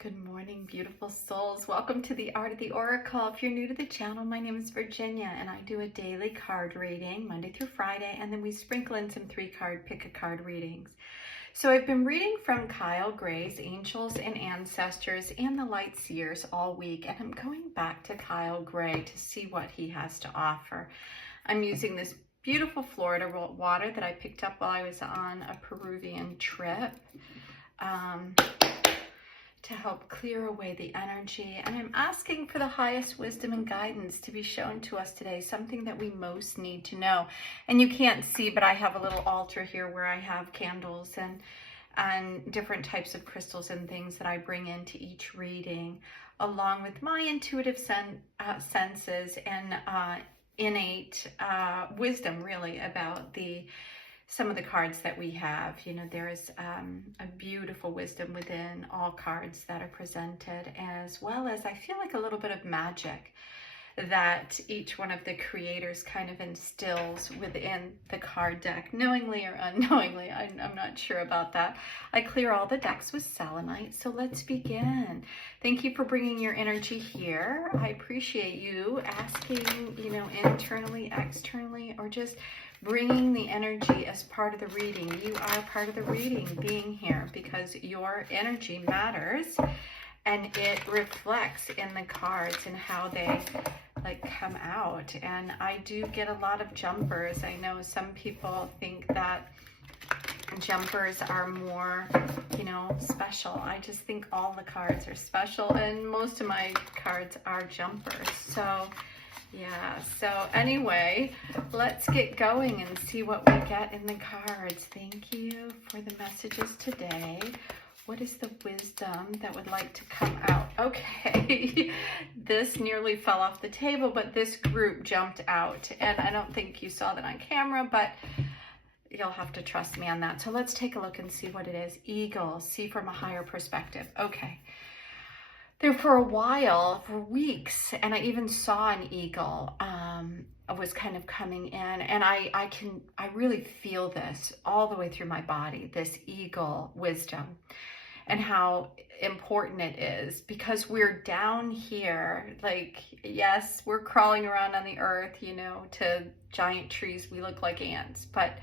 Good morning, beautiful souls. Welcome to the Art of the Oracle. If you're new to the channel, my name is Virginia and I do a daily card reading Monday through Friday, and then we sprinkle in some 3-card pick a card readings. So I've been reading from Kyle Gray's Angels and Ancestors and the Light Seers all week, and I'm going back to Kyle Gray to see what he has to offer. I'm using this beautiful Florida water that I picked up while I was on a Peruvian trip. To help clear away the energy, and I'm asking for the highest wisdom and guidance to be shown to us today, something that we most need to know. And you can't see, but I have a little altar here where I have candles and different types of crystals and things that I bring into each reading, along with my intuitive senses and innate wisdom, really, about some of the cards that we have. You know, there is a beautiful wisdom within all cards that are presented, as well as I feel like a little bit of magic that each one of the creators kind of instills within the card deck, knowingly or unknowingly. I'm not sure about that. I clear all the decks with selenite, so let's begin. Thank you for bringing your energy here. I appreciate you asking, you know, internally, externally, or just bringing the energy as part of the reading. You are part of the reading being here because your energy matters, and it reflects in the cards and how they come out. And I do get a lot of jumpers. I know some people think that jumpers are more, you know, special. I just think all the cards are special, and most of my cards are jumpers. So yeah, so anyway, let's get going and see what we get in the cards. Thank you for the messages today. What is the wisdom that would like to come out? Okay, this nearly fell off the table, but this group jumped out. And I don't think you saw that on camera, but you'll have to trust me on that. So let's take a look and see what it is. Eagle, see from a higher perspective. Okay. There for a while, for weeks, and I even saw an eagle was kind of coming in, and I really feel this all the way through my body, this eagle wisdom, and how important it is, because we're down here, like, yes, we're crawling around on the earth, you know, to giant trees, we look like ants, but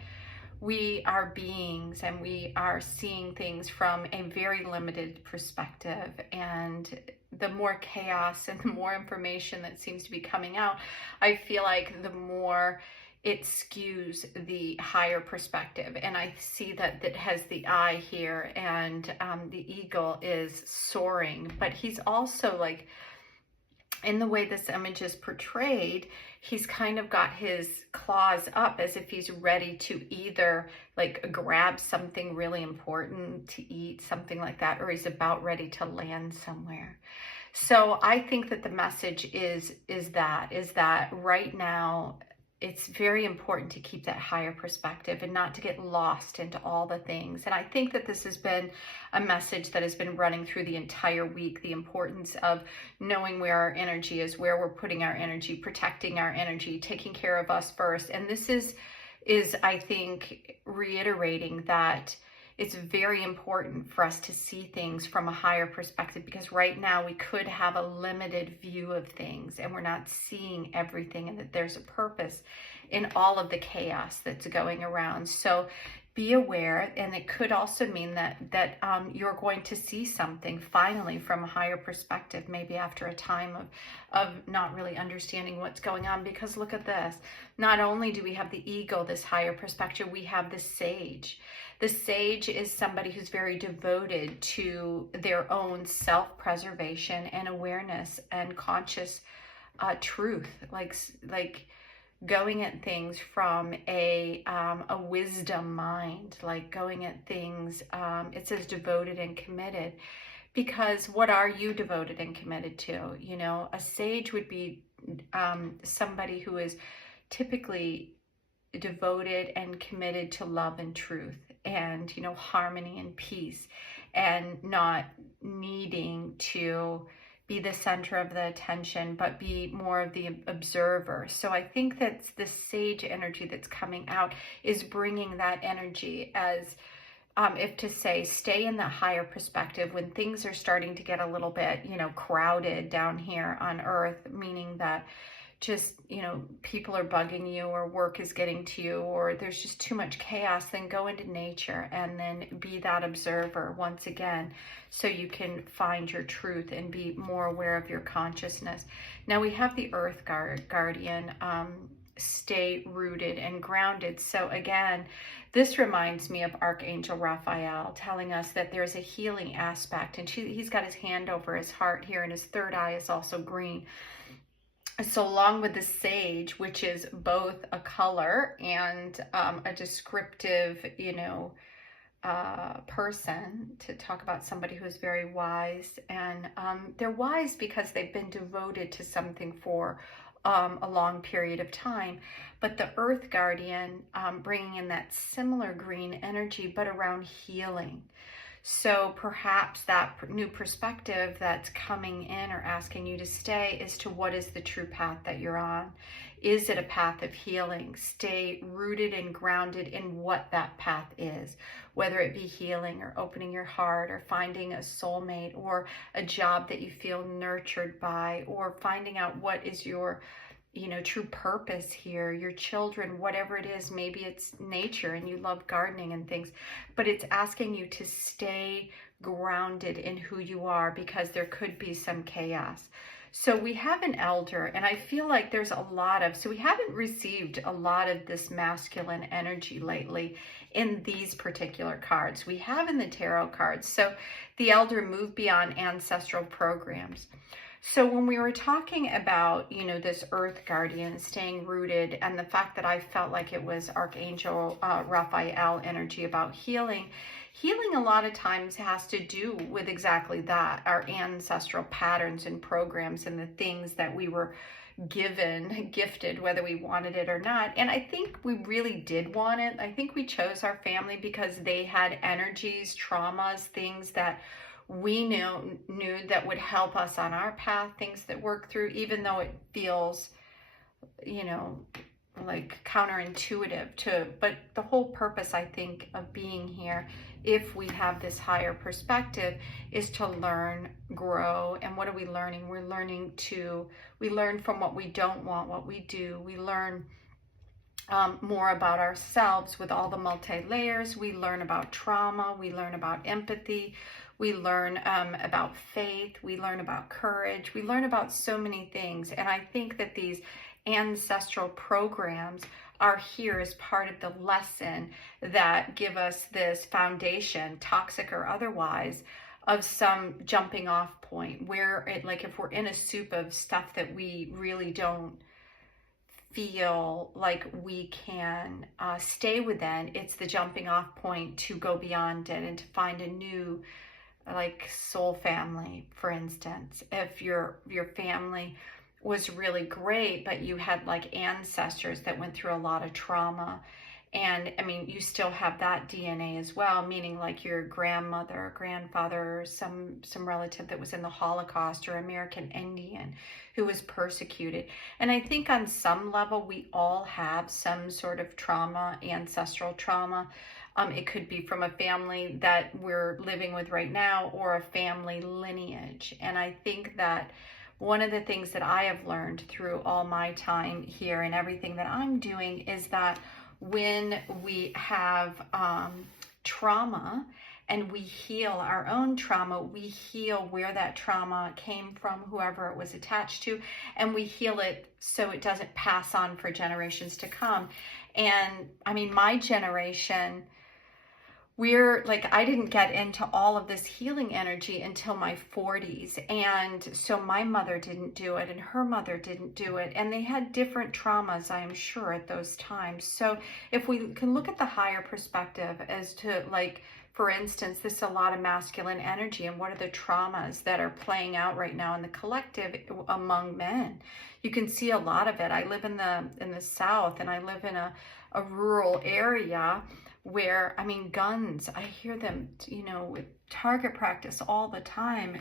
we are beings and we are seeing things from a very limited perspective. And the more chaos and the more information that seems to be coming out, I feel like the more it skews the higher perspective. And I see that it has the eye here, and the eagle is soaring, but he's also like, in the way this image is portrayed, he's kind of got his claws up as if he's ready to either like grab something really important to eat, something like that, or he's about ready to land somewhere. So I think that the message is that right now it's very important to keep that higher perspective and not to get lost into all the things. And I think that this has been a message that has been running through the entire week, the importance of knowing where our energy is, where we're putting our energy, protecting our energy, taking care of us first. And this is I think, reiterating that it's very important for us to see things from a higher perspective, because right now we could have a limited view of things and we're not seeing everything, and that there's a purpose in all of the chaos that's going around. So be aware, and it could also mean that you're going to see something finally from a higher perspective, maybe after a time of not really understanding what's going on. Because look at this, not only do we have the eagle, this higher perspective, we have the sage. The sage is somebody who's very devoted to their own self-preservation and awareness and conscious truth, like going at things from a wisdom mind, like going at things, it says devoted and committed, because what are you devoted and committed to? You know, a sage would be somebody who is typically devoted and committed to love and truth, and, you know, harmony and peace, and not needing to be the center of the attention, but be more of the observer. So I think that's the sage energy that's coming out is bringing that energy as if to say stay in that higher perspective when things are starting to get a little bit, crowded down here on earth, meaning that just, people are bugging you or work is getting to you or there's just too much chaos, then go into nature and then be that observer once again so you can find your truth and be more aware of your consciousness. Now we have the Earth Guardian, stay rooted and grounded. So again, this reminds me of Archangel Raphael telling us that there's a healing aspect, and he's got his hand over his heart here, and his third eye is also green. So along with the sage, which is both a color and a descriptive, person, to talk about somebody who's very wise. And they're wise because they've been devoted to something for a long period of time. But the Earth Guardian, bringing in that similar green energy, but around healing. So perhaps that new perspective that's coming in or asking you to stay is to what is the true path that you're on. Is it a path of healing? Stay rooted and grounded in what that path is, whether it be healing or opening your heart or finding a soulmate or a job that you feel nurtured by, or finding out what is your true purpose here, your children, whatever it is. Maybe it's nature and you love gardening and things, but it's asking you to stay grounded in who you are because there could be some chaos. So we have an elder, and I feel like there's a lot of, so we haven't received a lot of this masculine energy lately in these particular cards. We have in the tarot cards. So the elder moved beyond ancestral programs. So when we were talking about, this Earth Guardian staying rooted, and the fact that I felt like it was Archangel Raphael energy about healing a lot of times has to do with exactly that, our ancestral patterns and programs and the things that we were gifted, whether we wanted it or not. And I think we really did want it. I think we chose our family because they had energies, traumas, things that we knew that would help us on our path, things that work through, even though it feels, like counterintuitive but the whole purpose, I think, of being here, if we have this higher perspective, is to learn, grow. And what are we learning? We learn from what we don't want, what we do. We learn more about ourselves with all the multi-layers. We learn about trauma. We learn about empathy. We learn about faith. We learn about courage. We learn about so many things. And I think that these ancestral programs are here as part of the lesson that give us this foundation, toxic or otherwise, of some jumping off point where if we're in a soup of stuff that we really don't feel like we can stay within, it's the jumping off point to go beyond it and to find a new, soul family. For instance, if your family was really great, but you had ancestors that went through a lot of trauma, and you still have that DNA as well, meaning your grandmother or grandfather or some relative that was in the Holocaust or American Indian who was persecuted. And I think on some level we all have some sort of trauma, ancestral trauma. It could be from a family that we're living with right now or a family lineage. And I think that one of the things that I have learned through all my time here and everything that I'm doing is that when we have trauma and we heal our own trauma, we heal where that trauma came from, whoever it was attached to, and we heal it so it doesn't pass on for generations to come. And my generation, I didn't get into all of this healing energy until my 40s. And so my mother didn't do it and her mother didn't do it. And they had different traumas, I am sure, at those times. So if we can look at the higher perspective as to, for instance, this is a lot of masculine energy, and what are the traumas that are playing out right now in the collective among men? You can see a lot of it. I live in the South, and I live in a rural area where, guns, I hear them, with target practice all the time.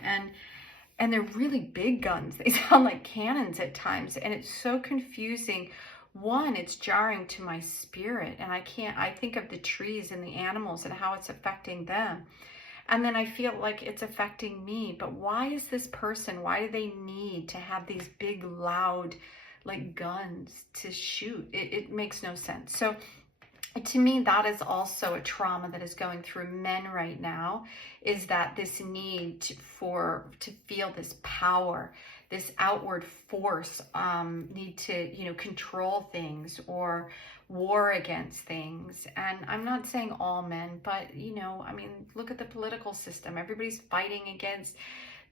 And they're really big guns. They sound like cannons at times. And it's so confusing one, it's jarring to my spirit, and I think of the trees and the animals and how it's affecting them. And then I feel like it's affecting me. But why is this person, why do they need to have these big, loud, like guns to shoot? It makes no sense. So to me, that is also a trauma that is going through men right now, is that this need to feel this power, this outward force, need to, control things or war against things. And I'm not saying all men, but, look at the political system. Everybody's fighting against,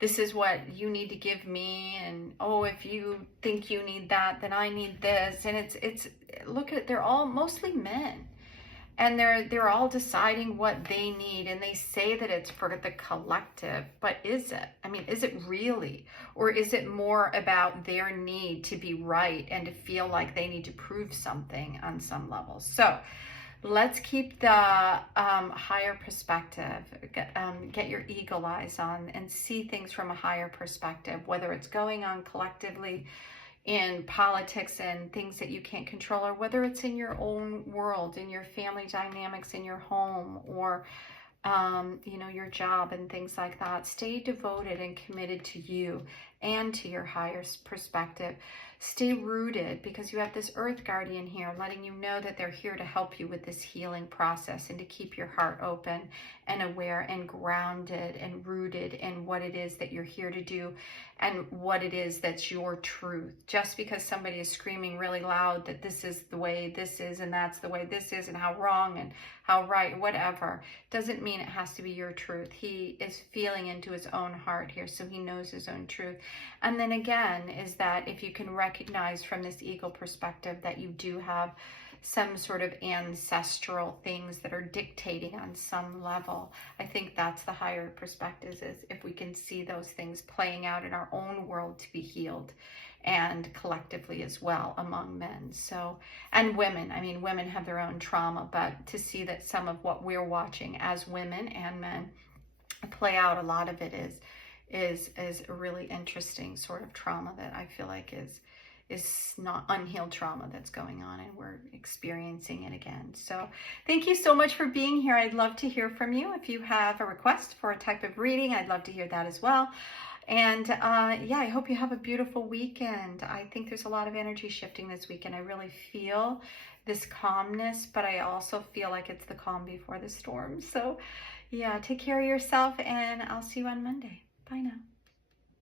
this is what you need to give me, and oh, if you think you need that, then I need this. And it's look at, they're all mostly men, and they're all deciding what they need, and they say that it's for the collective, but is it? Is it really? Or is it more about their need to be right and to feel like they need to prove something on some level? So let's keep the higher perspective. Get your eagle eyes on and see things from a higher perspective, whether it's going on collectively in politics and things that you can't control, or whether it's in your own world, in your family dynamics, in your home, or your job and things like that. Stay devoted and committed to you and to your higher perspective. Stay rooted, because you have this earth guardian here letting you know that they're here to help you with this healing process, and to keep your heart open and aware and grounded and rooted in what it is that you're here to do and what it is that's your truth. Just because somebody is screaming really loud that this is the way this is and that's the way this is and how wrong and how right, whatever, doesn't mean it has to be your truth. He is feeling into his own heart here, so he knows his own truth. And then again, is that if you can recognize from this eagle perspective that you do have some sort of ancestral things that are dictating on some level, I think that's the higher perspective, is if we can see those things playing out in our own world to be healed, and collectively as well among men. So, and women, women have their own trauma, but to see that some of what we're watching as women and men play out, a lot of it is a really interesting sort of trauma that I feel like is not unhealed trauma that's going on, and we're experiencing it again. So thank you so much for being here. I'd love to hear from you. If you have a request for a type of reading, I'd love to hear that as well. And I hope you have a beautiful weekend. I think there's a lot of energy shifting this weekend. I really feel this calmness, but I also feel like it's the calm before the storm. So yeah, take care of yourself, and I'll see you on Monday. Bye now.